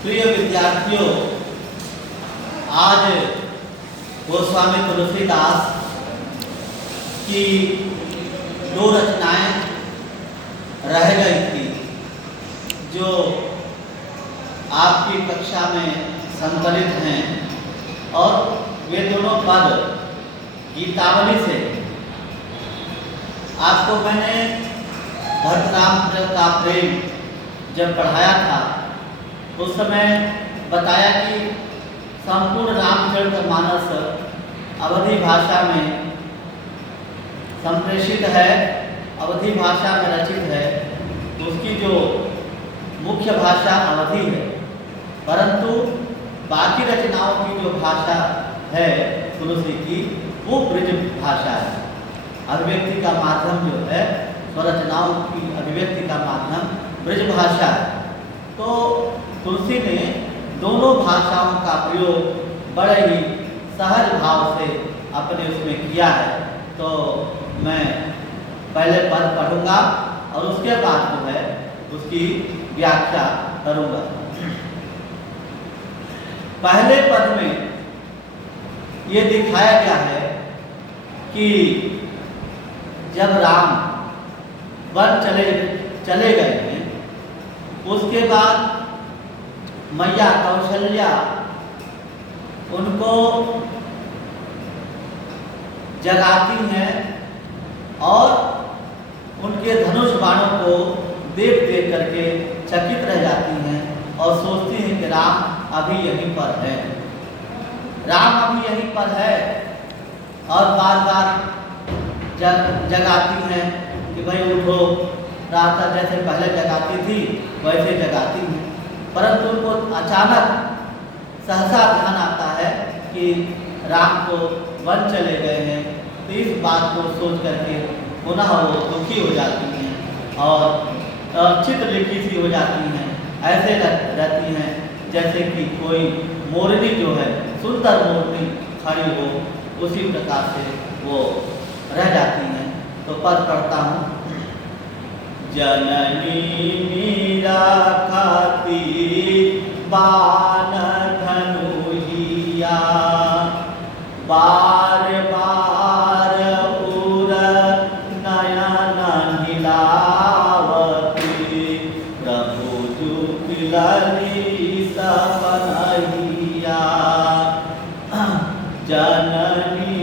प्रिय विद्यार्थियों, आज गोस्वामी तुलसीदास की दो रचनाएं रह गई थी जो आपकी कक्षा में संकलित हैं और वे दोनों पद गीतावली से। आपको मैंने भरतरामचंद्र का प्रेम जब पढ़ाया था उस समय बताया कि संपूर्ण रामचरितमानस अवधी भाषा में संप्रेषित है, अवधी भाषा में रचित है। उसकी जो मुख्य भाषा अवधी है, परंतु बाकी रचनाओं की जो भाषा है तुलसी की वो ब्रज भाषा है। अभिव्यक्ति का माध्यम जो है, स्वरचनाओं की अभिव्यक्ति का माध्यम ब्रज भाषा है। तो तुलसी ने दोनों भाषाओं का प्रयोग बड़े ही सहज भाव से अपने उसमें किया है। तो मैं पहले पद पढ़ूंगा और उसके बाद जो है उसकी व्याख्या करूंगा। पहले पद में ये दिखाया गया है कि जब राम वन चले गए हैं, उसके बाद मैया कौशल्या उनको जगाती हैं और उनके धनुष बाणों को देख देख करके चकित रह जाती हैं और सोचती हैं कि राम अभी यहीं पर है, राम अभी यहीं पर है, और बार बार जगाती हैं कि भाई उठो। रात जैसे पहले जगाती थी वैसे जगाती हैं, परंतु उनको अचानक सहसा ध्यान आता है कि राम तो वन चले गए हैं। तो इस बात को सोच करके पुनः वो दुखी हो जाती हैं और चित्रलिखी सी हो जाती हैं। ऐसे रहती हैं जैसे कि कोई मोरनी जो है, सुंदर मोरनी खड़ी हो, उसी प्रकार से वो रह जाती हैं। तो पद पढ़ता हूँ। जननी मीरा खाती बाण धनुहिया, बार बार उर नयन हिलावती, प्रभु जुगलनी सपनहिया। जननी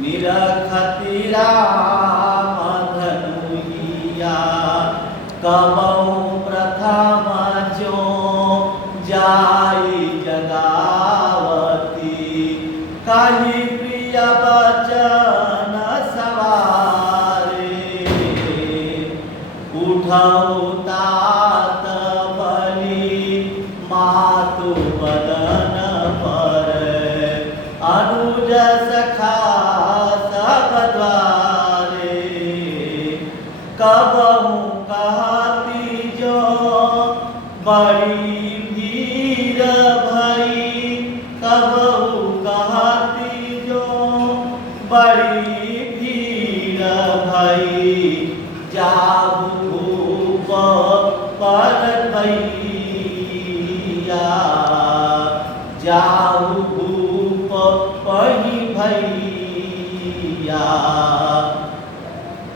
निरखती राम धनुहिया, कबहु प्रथम जो जाई जगावती, कही प्रिय बचन सवारे, उठऊ तात बलि मातु बदन पर, अनुज सखा सब द्वारे, कबहु कहती जो बड़ी भीड़ भई, कबहु कहती जो बड़ी भीड़ भई, जाहु धूप पर भैया, जाहु धूप पही भैया।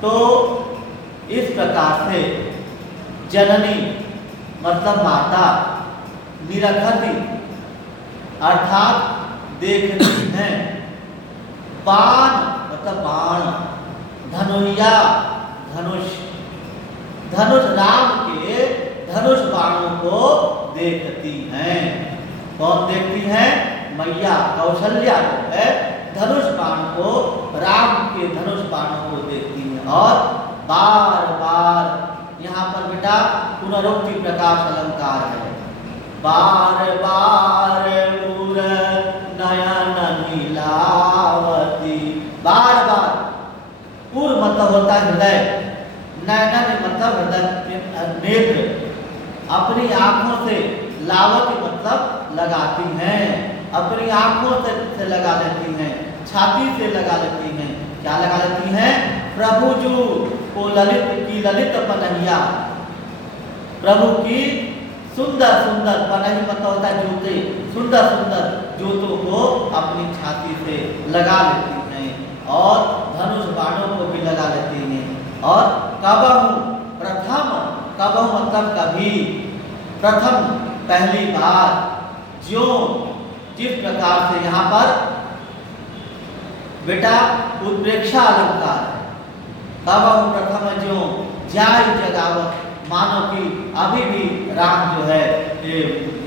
तो इस प्रकार से जननी मतलब माता, निरखती अर्थात देखती हैं, बाण मतलब बाण, धनुया धनुष, धनुष राम के धनुष बाणों को देखती हैं। कौन देखती हैं? मैया कौशल्या जो है धनुष बाण को, राम के धनुष बाणों को देखती हैं और बार बार, यहाँ पर बेटा पुनरुक्ति प्रकाश अलंकार है, बार बार उर नयन नीलावती, बार बार। उर मतलब होता है हृदय, नयन मतलब हृदय नेत्र, अपनी आंखों से, लावती मतलब लगाती हैं, अपनी आंखों से लगा लेती हैं, छाती से लगा लेती हैं। क्या लगा लेती हैं? प्रभु जू को ललित की ललित पनहिया, प्रभु की सुंदर सुंदर पनही मतलब होता है जूते, सुंदर सुंदर जूतों को अपनी छाती से लगा लेती हैं और धनुष बाणों को भी लगा लेती हैं। और कबहु प्रथम, कबहु मतलब कभी, प्रथम पहली बार, जो जिस प्रकार से यहाँ पर बेटा उत्प्रेक्षा अलंकार है। कबहु प्रथम जो जाय जगावत, मानो कि अभी भी राम जो है ये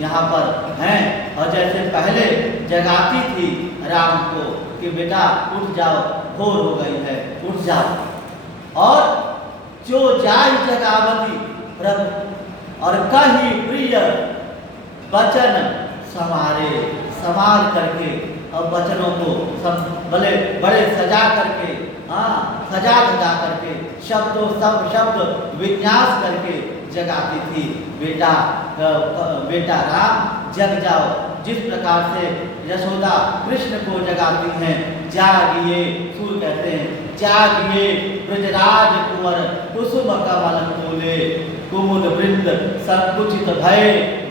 यहाँ पर हैं और जैसे पहले जगाती थी राम को कि बेटा उठ जाओ, भोर हो गई है, उठ जाओ। और जो जाय जगावती प्रभु और कही प्रिय वचन समारे, संभाल करके और वचनों को सब बड़े बड़े सजा करके, सजा धजा करके, शब्दों सब शब्द विन्यास करके जगाती थी। बेटा बेटा राम जग जाओ, जिस प्रकार से यशोदा कृष्ण को जगाती हैं, जागिए, सूर्य कहते हैं जागिए ब्रजराज कुंवर कुसुम कमल फूले, कुमुद वृंद संकुचित भय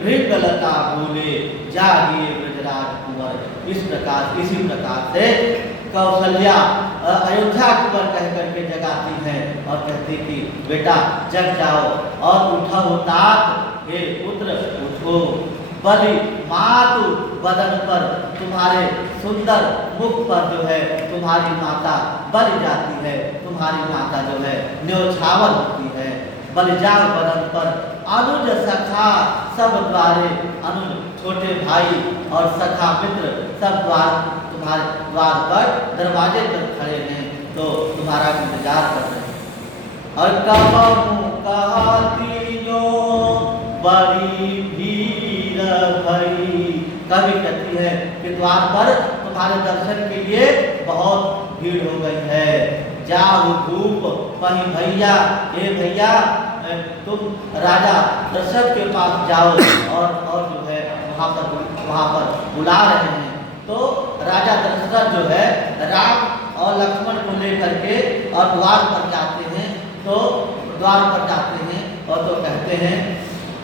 भृंगलता बोले, जागिए ब्रजराज कुंवर। इस प्रकार, इसी प्रकार से कौशल्या अयोध्या कुंवर कह करके जगाती है और कहती कि बेटा जग जाओ और उठो तात, हे पुत्र उठो, बलि मातु बदन पर, तुम्हारे सुंदर मुख पर जो है तुम्हारी माता बलि जाती है, तुम्हारी माता जो है न्योछावर होती है। बलि जाओ बदन पर, अनुज सखा सब द्वारे, अनुज छोटे भाई और सखा मित्र सब द्वार तुम्हारे द्वार पर दरवाजे पर खड़े हैं, तो तुम्हारा इंतजार कर रहे हैं। और कबहु कहती जो बड़ी भीड़ भई, कभी कहती है कि द्वार पर तुम्हारे दर्शन के लिए बहुत भीड़ हो गई है। जाओ धूप वही भैया, हे भैया तुम राजा दशरथ के पास जाओ और जो है वहाँ पर बुला रहे हैं। तो राजा दशरथ जो है राम और लक्ष्मण को लेकर के और द्वार पर जाते हैं, तो द्वार पर जाते हैं और तो कहते हैं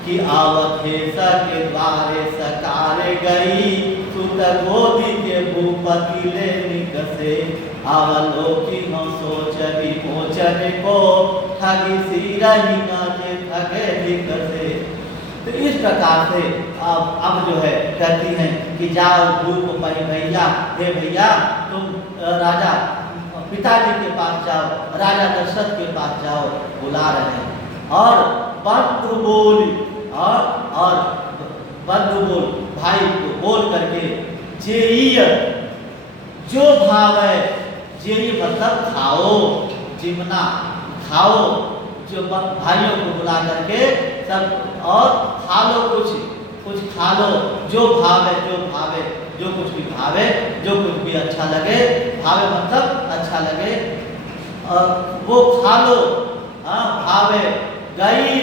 कि आवत हे के द्वारे सकारे गई, सुत गोदी के भूपति ले निकसे, अवलोकी हो सोच विमोचन को, ठगी सिरही नाचे ठगे निकसे। तो इस प्रकार से अब जो है कहती हैं कि जाओ धूप पही भैया, हे भैया तुम राजा पिताजी के पास जाओ, राजा दशरथ के पास जाओ, बुला रहे हैं। और बंधु बोल, और बंधु बोल भाई को बोल करके, जेईय जो भाव है, जेई मतलब खाओ, जिमना खाओ, जो भाइयों को बुला करके सब और खा लो, कुछ खा लो, जो भावे, जो भावे, जो कुछ भी भावे, जो कुछ भी अच्छा लगे, भावे मतलब अच्छा लगे, वो खा लो। भावे गई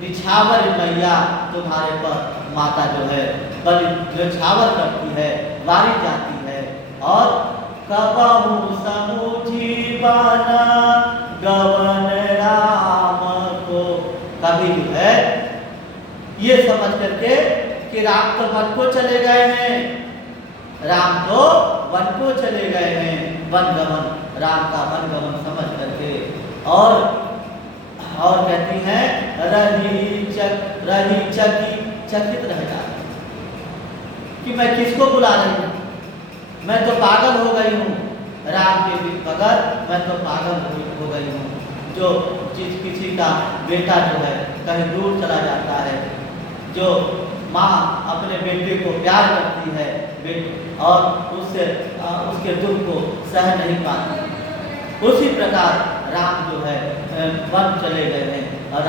निछावर मैया, तुम्हारे पर माता जो है बलि निछावर करती है, वारी जाती है। और कबहु समुझी बाना गवन राम को, कभी जो है ये समझ करके कि राम तो वन को चले गए हैं, राम तो वन को चले गए हैं, वन गमन, राम का वन गमन समझ करके। और कहती हैं रही चकित रह जाती कि मैं किसको बुला रही हूँ, मैं तो पागल हो गई हूँ, राम के बगैर मैं तो पागल हो गई हूँ। जो किसी का बेटा जो है कहीं दूर चला जाता है, जो माँ अपने बेटे को प्यार करती है और उसके दुख को सह नहीं पाती, उसी प्रकार राम जो है वन चले गए हैं और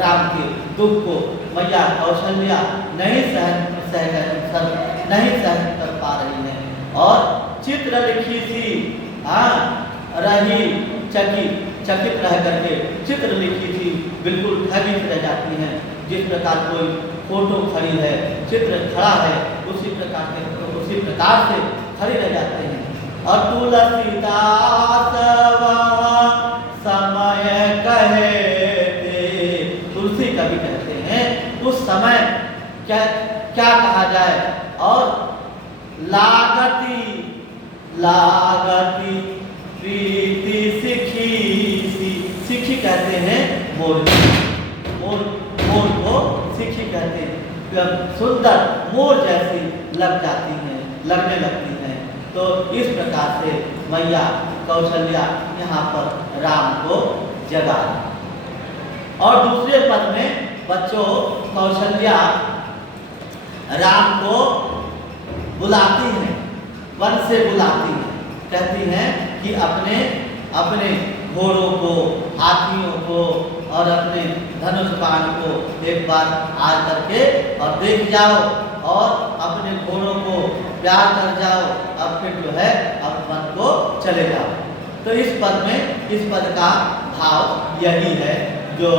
राम के दुख को मैया कौशल्या नहीं सहन कर पा रही है। और चित्र लिखी थी, रही चकित रह करके चित्र लिखी थी, बिल्कुल ठगी रह जाती हैं। जिस प्रकार कोई फोटो खड़ी है, चित्र खड़ा है, उसी प्रकार से खड़ी रह जाते हैं। और तुलसीदास वहाँ समय कहते, तुलसी कवि कहते हैं उस समय क्या क्या कहा जाए। और लागती लागती प्रीति सिखी, सिखी कहते हैं मोर, मोर मोर को सिखी कहते हैं। सुंदर मोर जैसी लग जाती हैं, लगने लगती हैं। तो इस प्रकार से मैया कौशल्या यहाँ पर राम को जगा। और दूसरे पद में बच्चों कौशल्या राम को बुलाती हैं, वन से बुलाती हैं, कहती हैं कि अपने अपने घोड़ों को, हाथियों को और अपने धनुष बाण को एक बार आ करके और देख जाओ और अपने घोड़ों को प्यार कर जाओ, अब फिर जो है अब वन को चले जाओ। तो इस पद में, इस पद का भाव यही है जो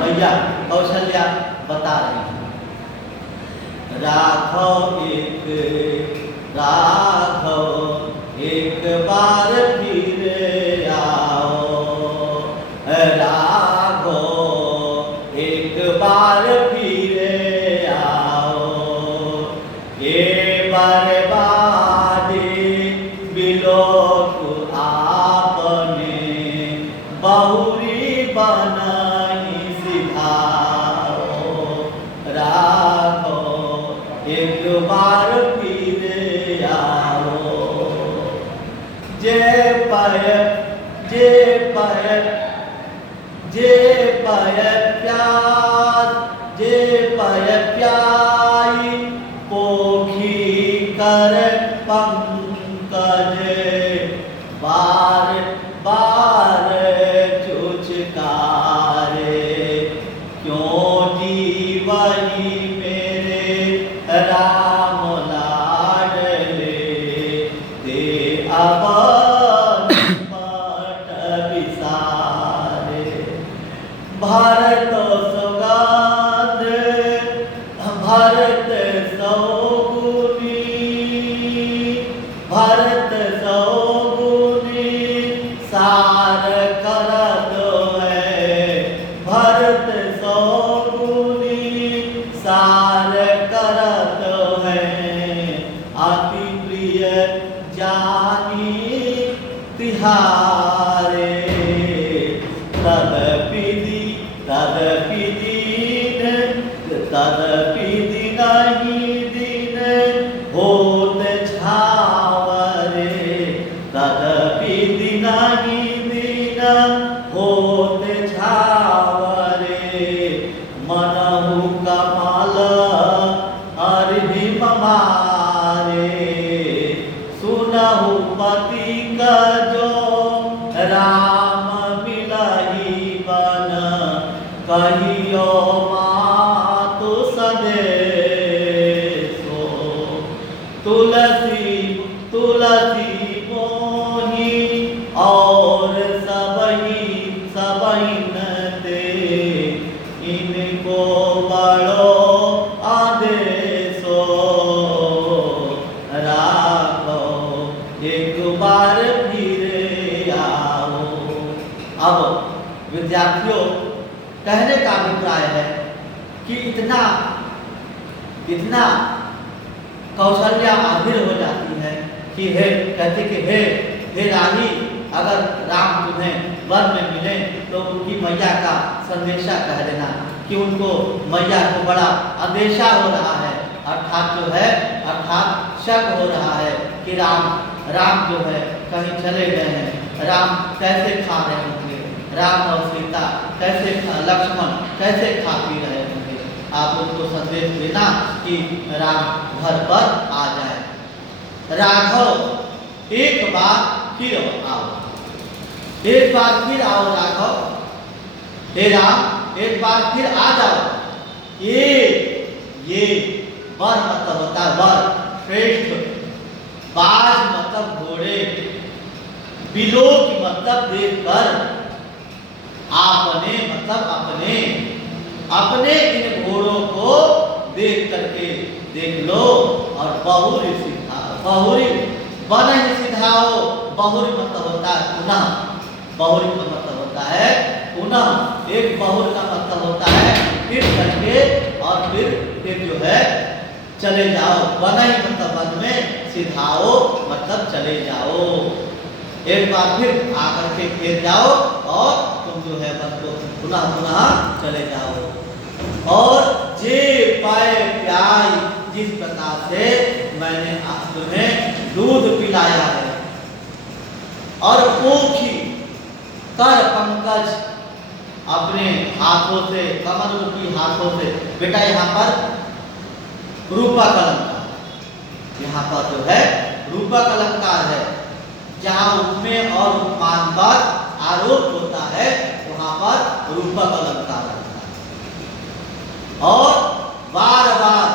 मैया कौशल्या बता रही है। राघव एक बार फिर आओ, राघव एक बार फिर आओ, ये बर्बादी बिलोक आपने बहुरी बनाई सिखाओ, राघव एक बार फिर आओ। जे पय प्याई पोखी कर पंकज, बार बार चुचकारे क्यों जीवनी मेरे राम लाडले, ते अब भारत सौगात भारत सौगुनी, भारत सौगुनी सार करत है, भारत सौगुनी सार करत है, अति प्रिय जानी तिहारे, तदपि दीन दिन होत छावरे, तदपि दिन होत छावरे, मनहु कमल हरि मारे, सुनहु पति का जो राम मिलहि बन, कहियो मातु सदेशो, तुलसी मोही और सबइन ते, इनको बड़ो आदेशो, राघो एक बार फिर आओ। अब विद्यार्थियों, कहने का अभिप्राय है कि इतना कौशल्या आधिर हो जाती है कि हे कहते कि हे रानी, अगर राम तुम्हें वन में मिले तो उनकी मैया का संदेशा कह देना कि उनको मैया को बड़ा अंदेशा हो रहा है, अर्थात शक हो रहा है कि राम जो है कहीं चले गए हैं, राम कैसे खा रहे होंगे, राम और सीता कैसे, लक्ष्मण कैसे खा पी रहे होंगे। आप उनको संदेश देना कि राम घर पर आ जाए। राघव एक बार फिर आओ, एक बार फिर आओ राघव, हे राम एक बार फिर आ जाओ। ये वर मतलब होता है वर, श्रेष्ठ, बाज मतलब घोड़े, बिलोक मतलब देखकर, आपने मतलब अपने इन घोड़ों को देख करके देख लो और बहुरी बन ही सिधाओ, बहुरी मतलब होता है पुनः, बहुरी का मतलब होता है पुनः, एक बहुर का मतलब होता है फिर करके और फिर जो है चले जाओ। बन ही मतलब वन में, सिधाओ मतलब चले जाओ, एक बार फिर आकर के फिर जाओ और तुम जो है वन को पुनः पुनः चले जाओ। और जे पाए प्याय, जिस प्रकार से मैंने तुम्हें दूध पिलाया है, और पोखी कर पंकज, अपने हाथों से, कमल रूपी हाथों से, बेटा यहाँ पर रूपा कलंकार, यहाँ पर जो है रूपा कलंकार है, जहाँ उपमेय और उपमान पर आरोप होता है वहां पर रूपा कलंकार होता है। और बार बार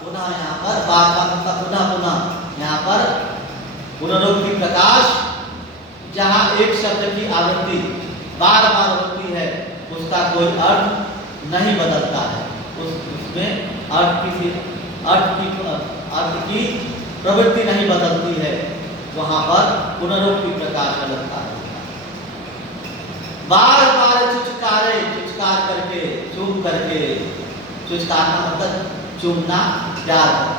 पुनः, यहाँ पर बार बार मतलब पुनः पुनः, यहाँ पर पुनरुक्ति प्रकाश, जहाँ एक शब्द की आवृत्ति बार बार होती है उसका कोई अर्थ नहीं बदलता है, उसमें अर्थ की प्रवृत्ति नहीं बदलती है, वहां पर पुनरुक्ति प्रकाश लगता है। बार बार चुचकारे, चुचकार करके, चूम करके, चुचकारना मतलब चूमना, प्यार करना,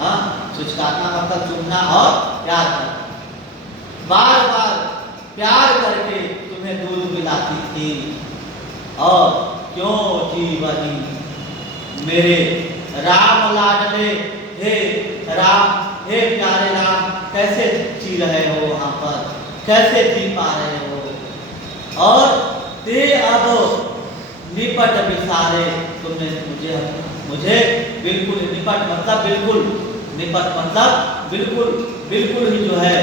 हाँ, चुचकारना मतलब चूमना और प्यार करना। बार बार प्यार करके तुम्हें दूध पिलाती थी, और क्यों जीवनी मेरे राम लाडले, हे राम, हे प्यारे राम, कैसे जी रहे हो वहां पर, कैसे जी पा रहे हो। और ते अब निपट विसारे, तुमने मुझे बिल्कुल, निपट मतलब बिल्कुल, निपट मतलब बिल्कुल, बिल्कुल ही जो है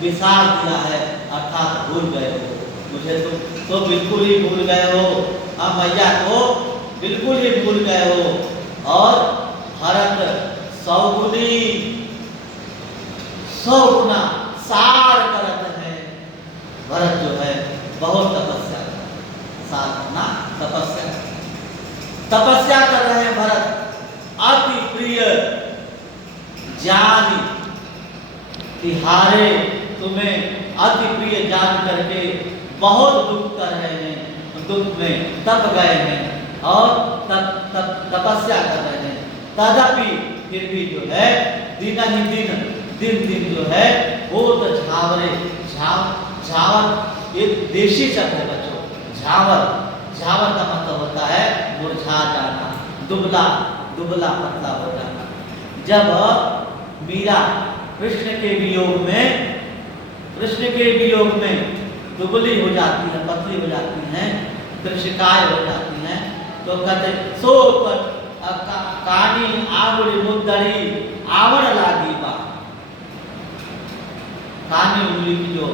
विसार दिया है, अर्थात भूल गए हो मुझे, तुम तो बिल्कुल ही भूल गए हो, अब मैया को बिल्कुल ही भूल गए हो। और भरत सौगुनी, सौगुना सार करत है, भरत जो है बहुत तपस्या कर, सार करना तपस्या, तपस्या कर रहे हैं भरत, अति प्रिय जानी तिहारे, तुम्हें अति प्रिय जान करके बहुत दुख कर रहे हैं, दुख में तप गए हैं और तपस्या कर रहे हैं। तदपि फिर भी जो है दिन ही दिन दिन जो है वो तो झावरे, झावर एक देशी शब्द है बच्चों, झावर, झावर का मतलब होता है मुरझा जाना, दुबला, दुबला पतला हो जाना। जब मीरा कृष्ण के वियोग में दुबली हो जाती है, पतली हो जाती हैं, कृषिकाय हो जाती हैं, तो कहते सो कानी आंगुली मुद्दड़ी आवड़ लागी बा, कानी उंगली की जो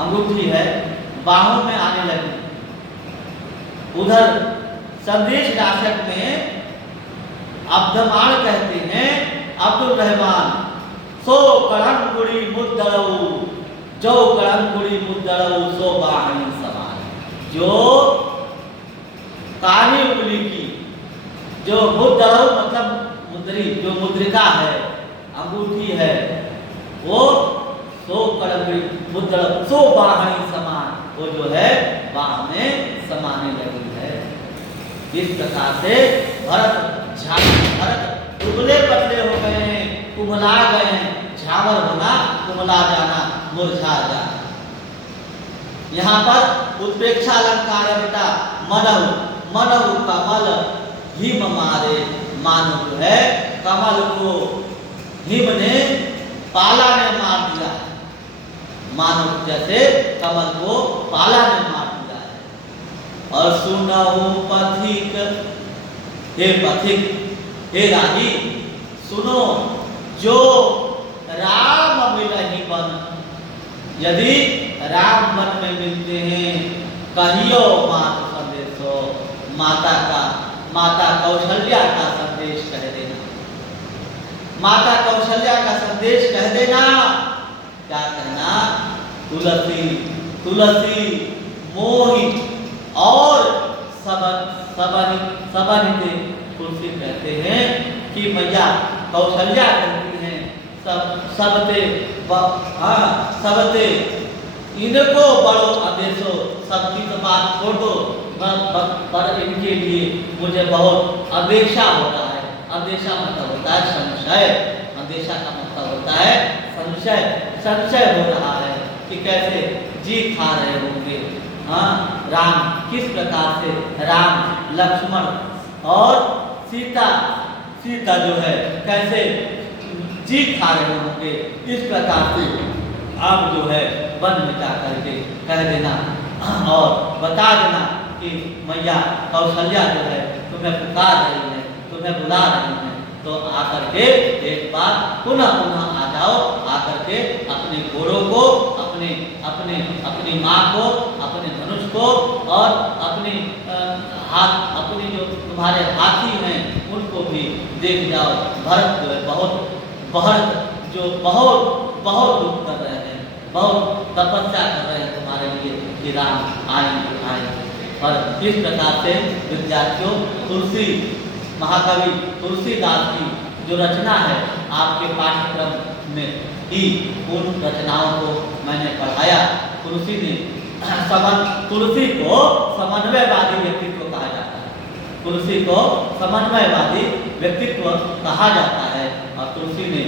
अंगूठी है बाहों में आने लगी। उधर संदेश दासक में अब्दमान कहते हैं अब्दुल रहमान, सो कड़ंगुड़ी मुद्दड़ऊ, जो कड़ंगुड़ी मुद्दड़ऊ सो बाहनी समान, जो कानी उंगली की जो मुद्दड़ऊ मतलब मुद्री, जो मुद्रिका है, अंगूठी है, वो सो कड़ंगुड़ी मुद्दड़ऊ सो बाहनी समान, वो जो है बाह में समाने लगी है। इस प्रकार से भरत दुबले पतले हो गए हैं, कुमला गए हैं, झावर होना, कुमला जाना, मुरझा जाना। यहाँ पर उत्प्रेक्षा अलंकार है बेटा, मनहु, मनहु कमल हिम मारे, मानो जो है कमल को हिम ने, पाला ने मार दिया, मानो जैसे कमल को पाला ने मार दिया है। और सुनहु पथिक, हे पथिक, हे राही, सुनो जो राम मिलहि बन, यदि राम वन में मिलते हैं, कहियो मात संदेशो, माता कौशल्या का संदेश कह देना, माता कौशल्या का संदेश कह देना। क्या कहना? तुलसी, तुलसी मोहि और सबनिते, तुलसी कहते हैं कि मैया कौशल्या कहती हैं सबते सबते इनको बड़ो आदेशो, सबकी तो बात छोड़ दो, पर इनके लिए मुझे बहुत अपेक्षा हो रहा है। अपेक्षा मतलब होता है संशय, अपेक्षा का मतलब होता है संशय। संशय हो रहा है कि कैसे जी खा रहे होंगे, हाँ, राम किस प्रकार से राम लक्ष्मण और सीता जो है कैसे जी खा रहे होंगे। इस प्रकार से आप जो है वन में जा करके कह देना और बता देना कि मैया कौशल्या जो है तुम्हें पुकार रही है, तुम्हें बुला रही है, तो आकर के एक बार पुनः आ जाओ, आकर के अपने घोड़ों को, अपनी माँ को, अपने धनुष को और अपनी जो तुम्हारे हाथी हैं उनको भी देख जाओ। भरत जो है बहुत दुख कर रहे हैं, बहुत तपस्या कर रहे हैं तुम्हारे लिए कि राम आएंगे। और इस प्रकार से विद्यार्थियों, तुलसी महाकवि तुलसीदास की जो रचना है आपके पाठ्यक्रम में ही उन रचनाओं को मैंने पढ़ाया। तुलसी को समन्वयवादी व्यक्तित्व कहा जाता है। तुलसी को समन्वयवादी व्यक्तित्व कहा जाता है। और तुलसी ने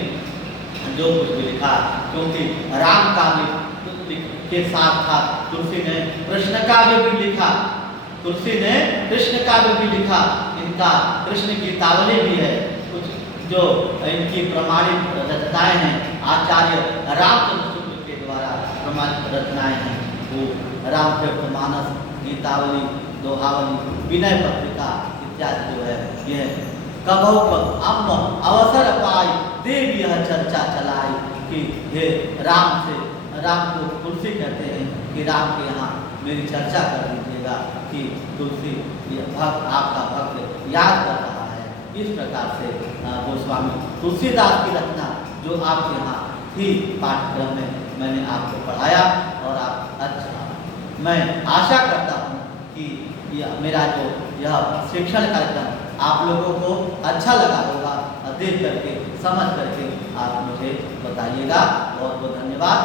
जो कुछ भी लिखा, क्योंकि राम काव्य के साथ साथ तुलसी ने कृष्ण काव्य भी लिखा, तुलसी ने कृष्ण काव्य भी लिखा। इनका कृष्ण गीतावली भी है। कुछ जो इनकी प्रमाणित रचनाएं हैं आचार्य रामचंद्र शुक्ल के द्वारा प्रमाणित रचनाएं हैं, वो रामचरितमानस, गीतावली, दोहावली, विनय पत्रिका इत्यादि जो है यह कबहु अम्म अवसर पाई देव यह चर्चा चलाई कि हे राम को तुलसी कहते हैं कि राम के यहाँ मेरी चर्चा कर दीजिएगा कि तुलसी भक्त आपका भक्त याद कर रहा है। इस प्रकार से गोस्वामी तुलसीदास की रचना जो आपके यहाँ थी पाठ्यक्रम में मैंने आपको पढ़ाया और आप अच्छा, मैं आशा करता हूँ कि मेरा जो यह शिक्षण कार्यक्रम आप लोगों को अच्छा लगा होगा और देख करके समझ करके आप मुझे बताइएगा। बहुत बहुत धन्यवाद।